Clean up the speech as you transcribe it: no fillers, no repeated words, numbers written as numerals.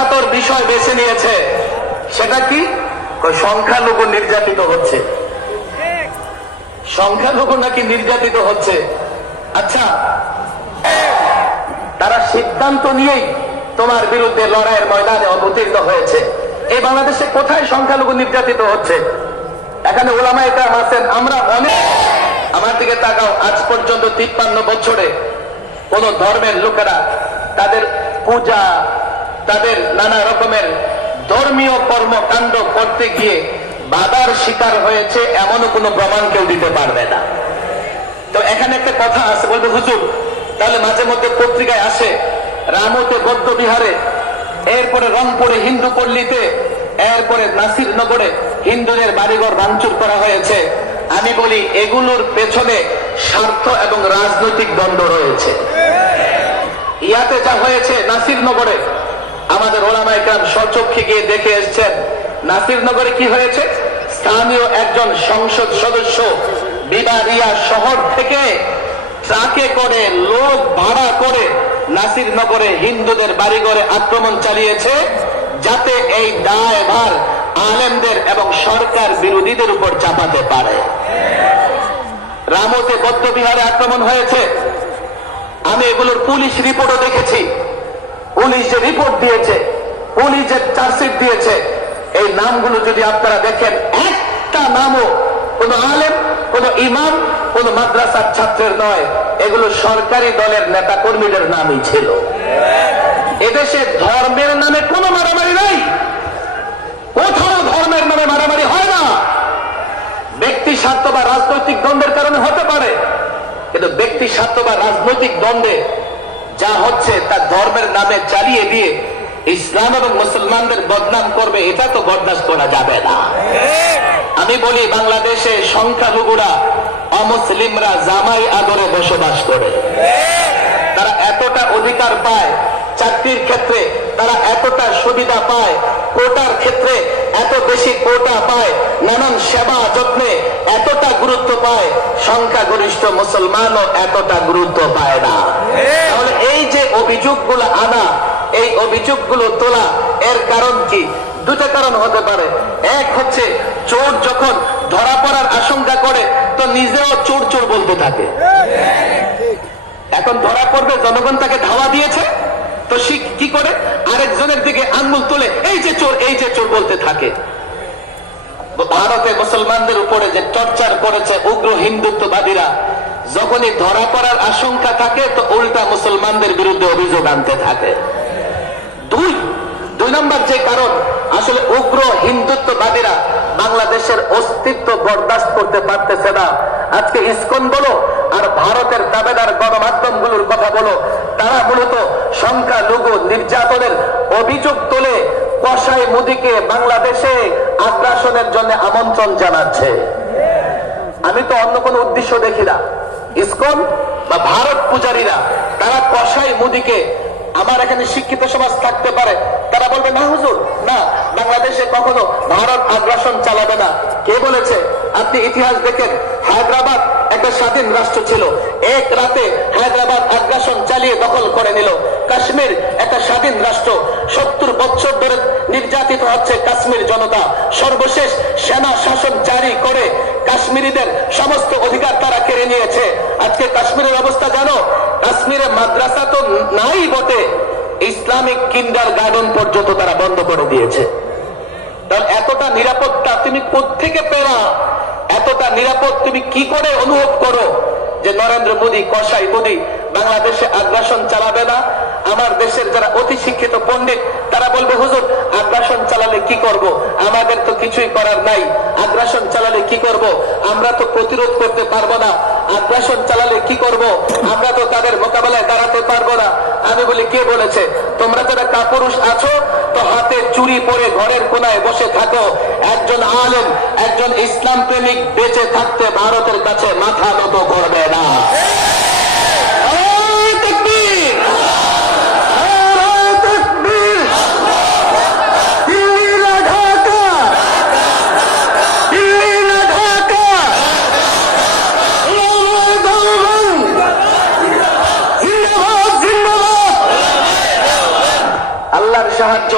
কাতর বিষয় বেছে নিয়েছে। সেটা কি? সংখ্যালঘু নির্যাতিত হচ্ছে, সংখ্যালঘু নাকি নির্যাতিত হচ্ছে। আচ্ছা, তারা সিদ্ধান্ত নিয়েই তোমার বিরুদ্ধে লড়াইয়ের ময়দানে অবতীর্ণ হয়েছে। এই বাংলাদেশে কোথায় সংখ্যালঘু নির্যাতিত হচ্ছে? এখানে ওলামায়ে কেরাম আছেন, আমরা অনেক। আমার দিকে তাকাও, আজ পর্যন্ত 53 বছরে কোন ধর্মের লোকেরা তাদের পূজা, তাদের নানা রকমের ধর্মীয় কর্মকাণ্ড করতে গিয়ে বাধার শিকার হয়েছে এমনও কোনো প্রমাণ কেউ দিতে পারবে না। তো এখানে একটা কথা আছে, বলবে হুজুর তাহলে মাঝে মধ্যে পত্রিকায় আসে রামতে বৌদ্ধ বিহারে, এরপরে রংপুরে হিন্দু পল্লীতে, এরপরে নাসিরনগরে হিন্দুদের বাড়িঘর ভাঙচুর করা হয়েছে। আমি বলি এগুলোর পেছনে স্বার্থ এবং রাজনৈতিক দ্বন্দ্ব রয়েছে। ইয়াতে যা হয়েছে নাসিরনগরে, আমাদের ওলামায়ে কেরাম স্বচক্ষে গিয়ে দেখে এসেছেন। নাসিরনগরে কি হয়েছে? স্থানীয় একজন সংসদ সদস্য বিবারিয়া শহর থেকে ট্রাকে করে লোক ভাড়া করে নাসিরনগরে হিন্দুদের বাড়িঘরে আক্রমণ চালিয়েছে, যাতে এই দায়ভার আলেমদের এবং সরকার বিরোধীদের উপর চাপাতে পারে। রামতে বৌদ্ধ বিহারে আক্রমণ হয়েছে, আমি এগুলোর পুলিশ রিপোর্টও দেখেছি। পুলিশ যে রিপোর্ট দিয়েছে, পুলিশ যে চার্জশিট দিয়েছে, এই নামগুলো যদি আপনারা দেখেন, একটা নামও কোন আলেম, কোন ইমাম, কোন মাদ্রাসার ছাত্রের নয়, এগুলো সরকারি দলের নেতা কর্মীদের নামই ছিল। এদেশে ধর্মের নামে কোনো মারামারি নাই, কোথাও ধর্মের নামে মারামারি হয় না। ব্যক্তি স্বার্থ বা রাজনৈতিক দ্বন্দ্বের কারণে হতে পারে, কিন্তু ব্যক্তি স্বার্থ বা রাজনৈতিক দ্বন্দ্বে যা হচ্ছে তা ধর্মের নামে চালিয়ে দিয়ে ইসলাম এবং মুসলমানদের বদনাম করবে, এটা তো বরদাস্ত করা যাবে না। আমি বলি বাংলাদেশে সংখ্যালঘুরা, অমুসলিমরা জামাই আদরে বসবাস করে, তারা এতটা অধিকার পায়, চাকরির ক্ষেত্রে তারা এতটা সুবিধা পায়, কোটার ক্ষেত্রে এত বেশি কোটা পায়, নানান সেবা যত্নে এতটা গুরুত্ব পায়, সংখ্যাগরিষ্ঠ মুসলমানও এতটা গুরুত্ব পায় না। তাহলে এই যে অভিযোগগুলো আনা, এই অভিযোগগুলো তোলা, এর কারণ কি? দুটা কারণ হতে পারে। এক হচ্ছে চোর যখন ধরা পড়ার আশঙ্কা করে তো নিজেও চোর চোর বলতে থাকে। এখন ধরা পড়বে, জনগণ তাকে ধাওয়া দিয়েছে, তো সে কি করে? আরেকজনের দিকে আঙ্গুল তুলে এই যে চোর, এই যে চোর বলতে থাকে। ভারতে মুসলমানদের উপরে যে টর্চার করেছে উগ্র হিন্দুত্ববাদীরা, যখনই ধরা পড়ার আশঙ্কা থাকে তো উল্টা মুসলমানদের বিরুদ্ধে অভিযোগ আনতে থাকে। দুই নম্বর যে কারণ, আসলে উগ্র হিন্দুত্ববাদীরা বাংলাদেশের অস্তিত্ব বরদাস্ত করতে পারতেছে না। আজকে ইসকন বলো আর ভারতের দাবেদার গণমাধ্যমগুলোর কথা বলো, তারা মূলত সংখ্যালঘু নির্যাতনের অভিযোগ তোলে, কসাই মোদিকে বাংলাদেশে আগ্রাসনের জন্য আমন্ত্রণ জানাচ্ছে। আমি তো অন্য কোনো উদ্দেশ্য দেখি না। ইসকন বা ভারত পূজারীরা তারা কসাই মোদিকে, আমার এখানে শিক্ষিত সমাজ থাকতে পারে, তারা বলবে না হুজুর, না, বাংলাদেশে কখনো ভারত আগ্রাসন চালাবে না। কে বলেছে? আপনি ইতিহাস দেখেন, হায়দ্রাবাদ একটা স্বাধীন রাষ্ট্র ছিল, এক রাতে হায়দ্রাবাদ আগ্রাসন চালিয়ে দখল করে নিল। কাশ্মীর একটা স্বাধীন রাষ্ট্র, 70 বছর ধরে নির্যাতিত হচ্ছে কাশ্মীর জনতা, সর্বশেষ সেনা শাসন জারি করে কাশ্মীরিদের সমস্ত অধিকার তারা কেড়ে নিয়েছে। আজকে কাশ্মীরের অবস্থা জানো? কাশ্মীরে মাদ্রাসা তো নাই বটে, ইসলামিক কিন্ডার গার্ডেন পর্যন্ত তারা বন্ধ করে দিয়েছে। তাহলে এতটা নিরাপত্তা তুমি কোত্থেকে পেলা? এতটা নিরাপদ তুমি কি করে অনুভব করো যে নরেন্দ্র মোদী, কসাই মোদী বাংলাদেশে আগ্রাসন চালাবে না? আমার দেশের যারা অতি শিক্ষিত পণ্ডিত তারা বলবে হুজুর আগ্রাসন চালালে কি করব, আমাদের তো কিছুই করার নাই, আগ্রাসন চালালে কি করব, আমরা তো প্রতিরোধ করতে পারবো না, আগ্রাসন চালালে কি করব, আমরা তো তাদের মোকাবেলায় দাঁড়াতে পারবো না। আমি বলি কে বলেছে? তোমরা যারা কাপুরুষ আছো তো হাতে চুরি পরে ঘরের কোনায় বসে থাকো। একজন আলেম, একজন ইসলাম প্রেমিক বেঁচে থাকতে ভারতের কাছে মাথা নত করবে না। আল্লাহর সাহায্য